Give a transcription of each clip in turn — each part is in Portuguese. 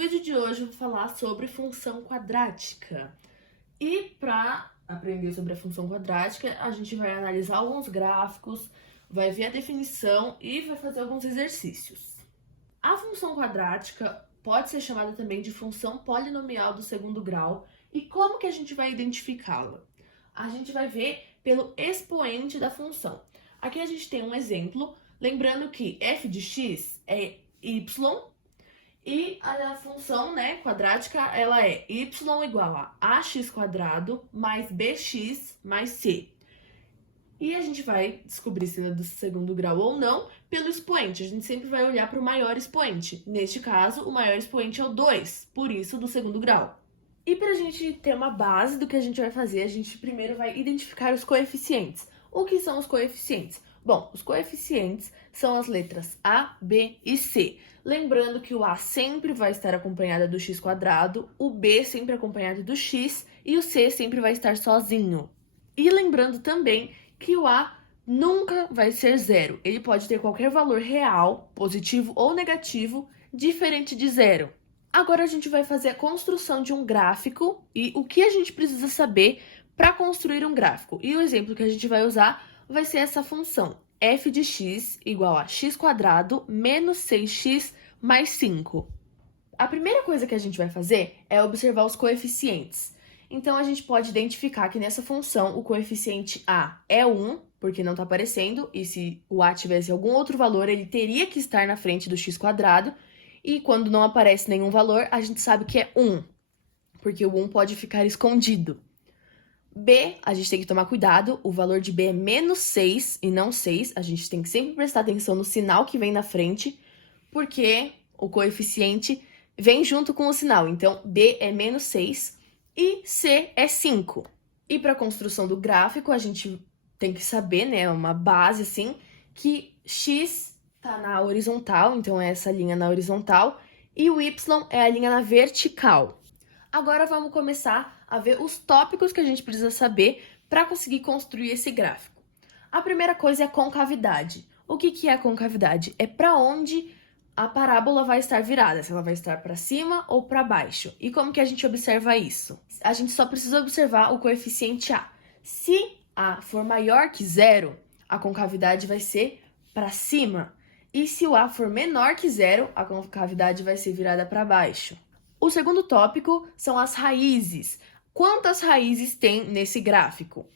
vídeo de hoje eu vou falar sobre função quadrática. E para aprender sobre a função quadrática, a gente vai analisar alguns gráficos, vai ver a definição e vai fazer alguns exercícios. A função quadrática pode ser chamada também de função polinomial do segundo grau. E como que a gente vai identificá-la? A gente vai ver pelo expoente da função. Aqui a gente tem um exemplo, lembrando que f de x é y, e a função, quadrática, ela é y igual a ax quadrado mais bx mais c. E a gente vai descobrir se é do segundo grau ou não pelo expoente. A gente sempre vai olhar para o maior expoente. Neste caso, o maior expoente é o 2, por isso do segundo grau. E para a gente ter uma base do que a gente vai fazer, a gente primeiro vai identificar os coeficientes. O que são os coeficientes? Bom, os coeficientes são as letras A, B e C. Lembrando que o A sempre vai estar acompanhado do x quadrado, o B sempre acompanhado do x e o C sempre vai estar sozinho. E lembrando também que o A nunca vai ser zero. Ele pode ter qualquer valor real, positivo ou negativo, diferente de zero. Agora a gente vai fazer a construção de um gráfico e o que a gente precisa saber para construir um gráfico. E o exemplo que a gente vai usar vai ser essa função, f de x igual a x quadrado menos 6x mais 5. A primeira coisa que a gente vai fazer é observar os coeficientes. Então, a gente pode identificar que nessa função o coeficiente a é 1, porque não está aparecendo, e se o a tivesse algum outro valor, ele teria que estar na frente do x quadrado, e quando não aparece nenhum valor, a gente sabe que é 1, porque o 1 pode ficar escondido. B, a gente tem que tomar cuidado, o valor de B é menos 6 e não 6, a gente tem que sempre prestar atenção no sinal que vem na frente, porque o coeficiente vem junto com o sinal, então B é menos 6 e C é 5. E para a construção do gráfico, a gente tem que saber, uma base assim, que x está na horizontal, então é essa linha na horizontal, e o y é a linha na vertical. Agora vamos começar a ver os tópicos que a gente precisa saber para conseguir construir esse gráfico. A primeira coisa é a concavidade. O que é a concavidade? É para onde a parábola vai estar virada, se ela vai estar para cima ou para baixo. E como que a gente observa isso? A gente só precisa observar o coeficiente A. Se A for maior que zero, a concavidade vai ser para cima. E se o A for menor que zero, a concavidade vai ser virada para baixo. O segundo tópico são as raízes. Quantas raízes tem nesse gráfico?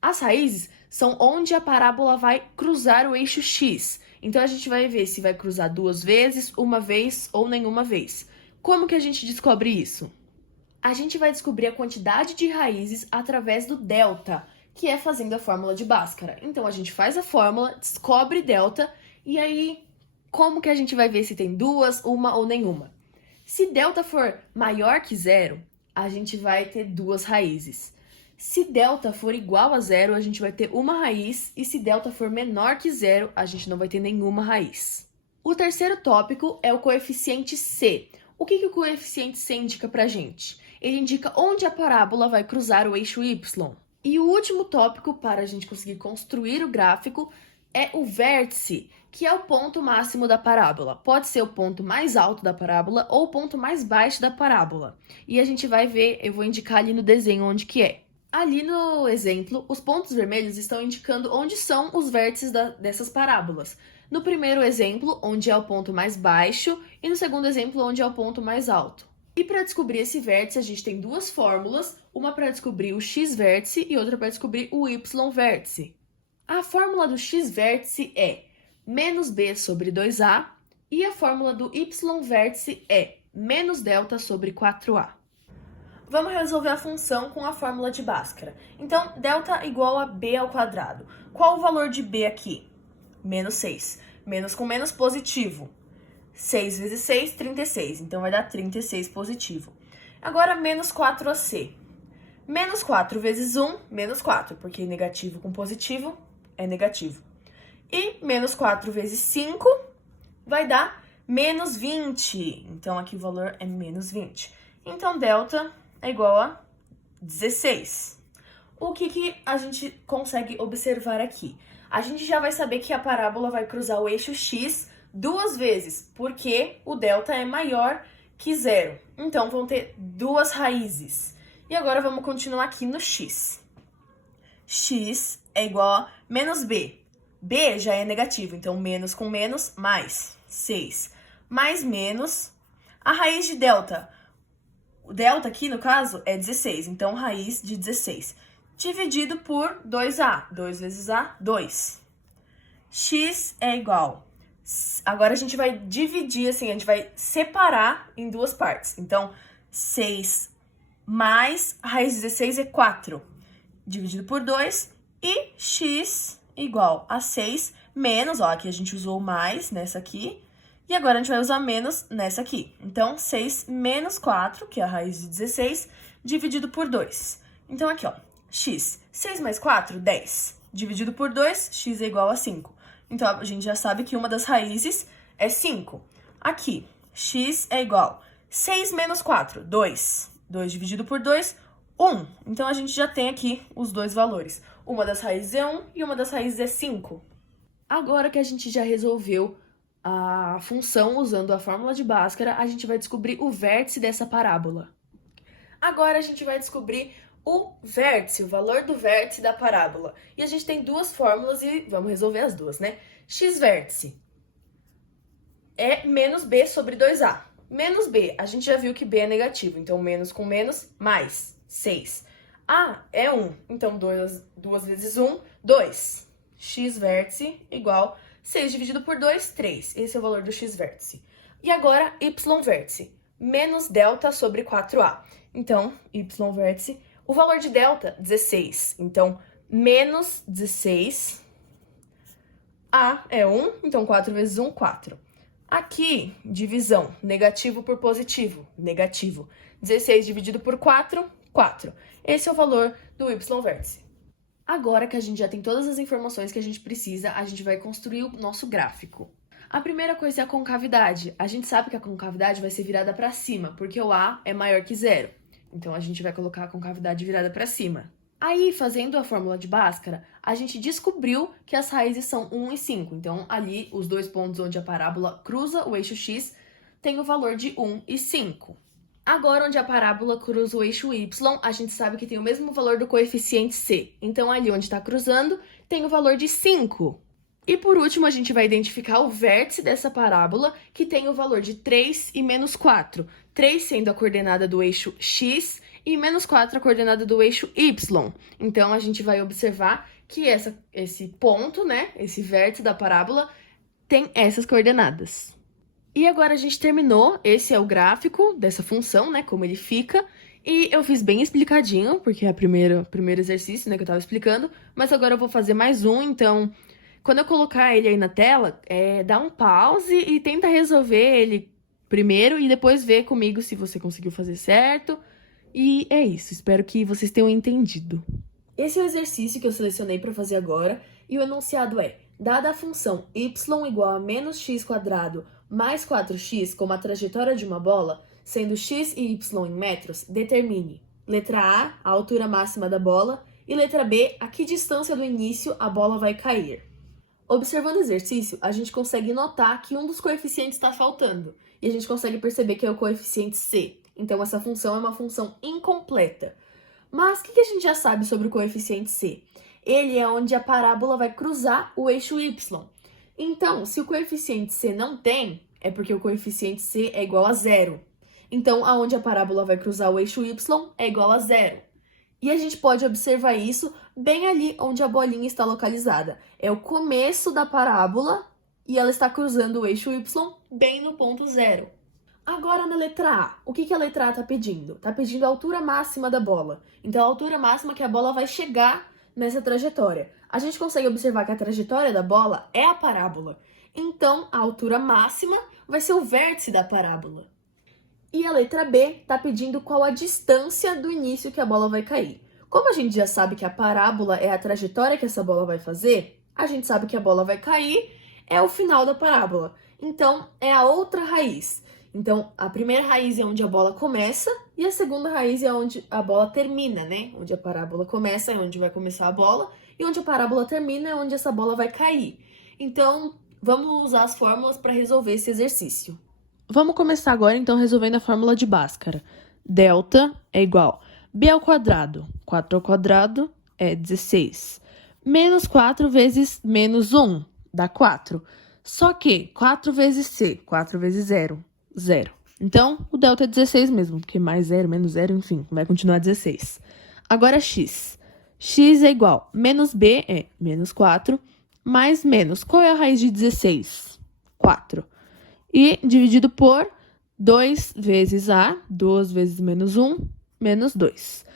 As raízes são onde a parábola vai cruzar o eixo X. Então, a gente vai ver se vai cruzar duas vezes, uma vez ou nenhuma vez. Como que a gente descobre isso? A gente vai descobrir a quantidade de raízes através do delta, que é fazendo a fórmula de Bhaskara. Então, a gente faz a fórmula, descobre delta, e aí, como que a gente vai ver se tem duas, uma ou nenhuma? Se delta for maior que zero, a gente vai ter duas raízes. Se delta for igual a zero, a gente vai ter uma raiz, e se delta for menor que zero, a gente não vai ter nenhuma raiz. O terceiro tópico é o coeficiente C. O que o coeficiente C indica pra gente? Ele indica onde a parábola vai cruzar o eixo Y. E o último tópico para a gente conseguir construir o gráfico é o vértice, que é o ponto máximo da parábola. Pode ser o ponto mais alto da parábola ou o ponto mais baixo da parábola. E a gente vai ver, eu vou indicar ali no desenho onde que é. Ali no exemplo, os pontos vermelhos estão indicando onde são os vértices dessas parábolas. No primeiro exemplo, onde é o ponto mais baixo, e no segundo exemplo, onde é o ponto mais alto. E para descobrir esse vértice, a gente tem duas fórmulas, uma para descobrir o x-vértice e outra para descobrir o y-vértice. A fórmula do x-vértice é menos b sobre 2a, e a fórmula do y-vértice é menos delta sobre 4a. Vamos resolver a função com a fórmula de Bhaskara. Então, delta igual a b ao quadrado. Qual o valor de b aqui? Menos 6. Menos com menos positivo. 6 vezes 6, 36. Então, vai dar 36 positivo. Agora, menos 4ac. Menos 4 vezes 1, menos 4, porque negativo com positivo é negativo. E menos 4 vezes 5 vai dar menos 20. Então, aqui o valor é menos 20. Então, delta é igual a 16. O que a gente consegue observar aqui? A gente já vai saber que a parábola vai cruzar o eixo X duas vezes, porque o delta é maior que zero. Então, vão ter duas raízes. E agora vamos continuar aqui no x. X é igual a menos b. B já é negativo, então menos com menos, mais 6. Mais menos a raiz de delta. O delta aqui, no caso, é 16. Então, raiz de 16. Dividido por 2a. 2 vezes a, 2. X é igual. Agora, a gente vai dividir, assim, a gente vai separar em duas partes. Então, 6 mais a raiz de 16 é 4. Dividido por 2. E x igual a 6 menos, ó, aqui a gente usou mais nessa aqui. E agora a gente vai usar menos nessa aqui. Então, 6 menos 4, que é a raiz de 16, dividido por 2. Então, aqui, ó, x. 6 mais 4, 10. Dividido por 2, x é igual a 5. Então, a gente já sabe que uma das raízes é 5. Aqui, x é igual a 6 menos 4, 2. 2 dividido por 2, 1. Então, a gente já tem aqui os dois valores. Uma das raízes é 1 e uma das raízes é 5. Agora que a gente já resolveu a função usando a fórmula de Bhaskara, a gente vai descobrir o vértice dessa parábola. Agora a gente vai descobrir o vértice, o valor do vértice da parábola. E a gente tem duas fórmulas e vamos resolver as duas, né? X vértice é menos b sobre 2a. Menos b, a gente já viu que b é negativo, então menos com menos, mais 6. A é 1, então 2 vezes 1, 2. X vértice igual 6 dividido por 2, 3. Esse é o valor do x vértice. E agora, y vértice, menos delta sobre 4a. Então, y vértice, o valor de delta, 16. Então, menos 16, a é 1, então 4 vezes 1, 4. Aqui, divisão, negativo por positivo, negativo. 16 dividido por 4, 4. Esse é o valor do y vértice. Agora que a gente já tem todas as informações que a gente precisa, a gente vai construir o nosso gráfico. A primeira coisa é a concavidade. A gente sabe que a concavidade vai ser virada para cima, porque o a é maior que zero. Então, a gente vai colocar a concavidade virada para cima. Aí, fazendo a fórmula de Bhaskara, a gente descobriu que as raízes são 1 e 5. Então, ali, os dois pontos onde a parábola cruza o eixo x tem o valor de 1 e 5. Agora, onde a parábola cruza o eixo y, a gente sabe que tem o mesmo valor do coeficiente c. Então, ali onde está cruzando, tem o valor de 5. E por último, a gente vai identificar o vértice dessa parábola, que tem o valor de 3 e menos 4. 3 sendo a coordenada do eixo x e menos 4 a coordenada do eixo y. Então, a gente vai observar que esse ponto, né, esse vértice da parábola, tem essas coordenadas. E agora a gente terminou, esse é o gráfico dessa função, né, como ele fica. E eu fiz bem explicadinho, porque é o primeiro exercício, né, que eu tava explicando. Mas agora eu vou fazer mais um, então, quando eu colocar ele aí na tela, dá um pause e tenta resolver ele primeiro e depois ver comigo se você conseguiu fazer certo. E é isso, espero que vocês tenham entendido. Esse é o exercício que eu selecionei para fazer agora, e o enunciado é: dada a função y igual a menos x² mais 4x como a trajetória de uma bola, sendo x e y em metros, determine letra A, a altura máxima da bola, e letra B, a que distância do início a bola vai cair. Observando o exercício, a gente consegue notar que um dos coeficientes está faltando, e a gente consegue perceber que é o coeficiente c. Então, essa função é uma função incompleta. Mas o que a gente já sabe sobre o coeficiente c? Ele é onde a parábola vai cruzar o eixo y. Então, se o coeficiente c não tem, é porque o coeficiente c é igual a zero. Então, aonde a parábola vai cruzar o eixo y é igual a zero. E a gente pode observar isso bem ali onde a bolinha está localizada. É o começo da parábola e ela está cruzando o eixo y bem no ponto zero. Agora, na letra A, o que a letra A está pedindo? Está pedindo a altura máxima da bola. Então, a altura máxima que a bola vai chegar nessa trajetória. A gente consegue observar que a trajetória da bola é a parábola. Então, a altura máxima vai ser o vértice da parábola. E a letra B está pedindo qual a distância do início que a bola vai cair. Como a gente já sabe que a parábola é a trajetória que essa bola vai fazer, a gente sabe que a bola vai cair é o final da parábola. Então, é a outra raiz. Então, a primeira raiz é onde a bola começa e a segunda raiz é onde a bola termina, né? Onde a parábola começa é onde vai começar a bola e onde a parábola termina é onde essa bola vai cair. Então, vamos usar as fórmulas para resolver esse exercício. Vamos começar agora, então, resolvendo a fórmula de Bhaskara. Delta é igual b ao quadrado. 4 ao quadrado é 16. Menos 4 vezes menos 1 dá 4. Só que 4 vezes c, 4 vezes 0, 0. Então, o delta é 16 mesmo, porque mais 0, menos 0, enfim, vai continuar 16. Agora, x. X é igual, menos b é menos 4, mais menos. Qual é a raiz de 16? 4. E dividido por 2 vezes a, 2 vezes menos 1, menos 2.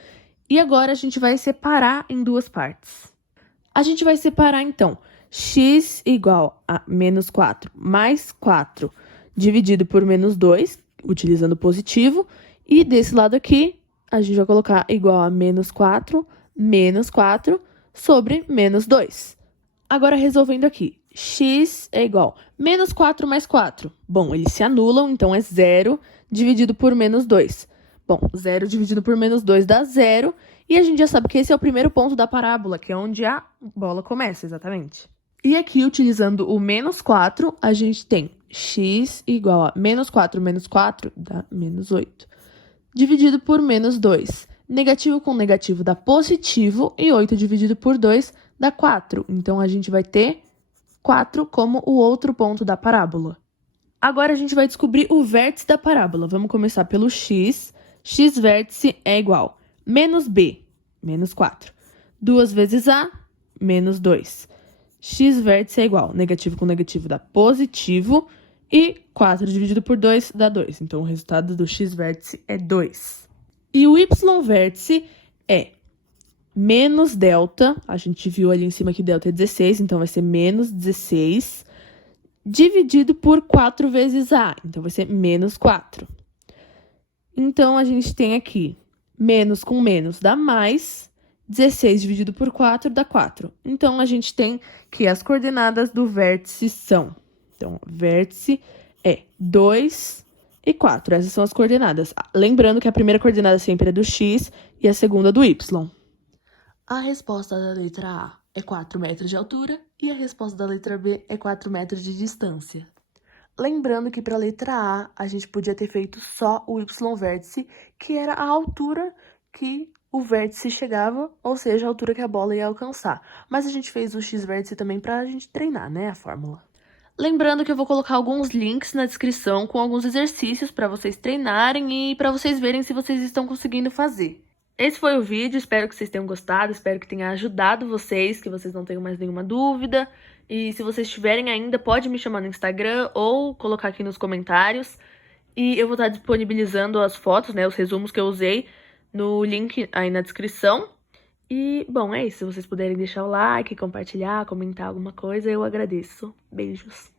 E agora, a gente vai separar em duas partes. A gente vai separar, então, x igual a menos 4 mais 4 dividido por menos 2, utilizando o positivo. E desse lado aqui, a gente vai colocar igual a menos 4 sobre menos 2. Agora, resolvendo aqui, x é igual a menos 4 mais 4. Bom, eles se anulam, então é 0 dividido por menos 2. Bom, 0 dividido por menos 2 dá 0. E a gente já sabe que esse é o primeiro ponto da parábola, que é onde a bola começa, exatamente. E aqui, utilizando o menos 4, a gente tem x igual a menos 4 dá menos 8. Dividido por menos 2. Negativo com negativo dá positivo e 8 dividido por 2 dá 4. Então, a gente vai ter 4 como o outro ponto da parábola. Agora, a gente vai descobrir o vértice da parábola. Vamos começar pelo x. X vértice é igual a menos b, menos 4. 2 vezes a, menos 2. X vértice é igual, negativo com negativo dá positivo, e 4 dividido por 2 dá 2. Então, o resultado do x vértice é 2. E o y vértice é menos delta, a gente viu ali em cima que delta é 16, então vai ser menos 16, dividido por 4 vezes a, então vai ser menos 4. Então, a gente tem aqui menos com menos dá mais, 16 dividido por 4 dá 4. Então, a gente tem que as coordenadas do vértice são... Então, vértice é 2 e 4. Essas são as coordenadas. Lembrando que a primeira coordenada sempre é do x e a segunda do y. A resposta da letra A é 4 metros de altura e a resposta da letra B é 4 metros de distância. Lembrando que para a letra A gente podia ter feito só o y-vértice, que era a altura que o vértice chegava, ou seja, a altura que a bola ia alcançar. Mas a gente fez o x-vértice também para a gente treinar, né, a fórmula. Lembrando que eu vou colocar alguns links na descrição com alguns exercícios para vocês treinarem e para vocês verem se vocês estão conseguindo fazer. Esse foi o vídeo, espero que vocês tenham gostado, espero que tenha ajudado vocês, que vocês não tenham mais nenhuma dúvida. E se vocês tiverem ainda, pode me chamar no Instagram ou colocar aqui nos comentários. E eu vou estar disponibilizando as fotos, né, os resumos que eu usei no link aí na descrição. E, bom, é isso. Se vocês puderem deixar o like, compartilhar, comentar alguma coisa, eu agradeço. Beijos.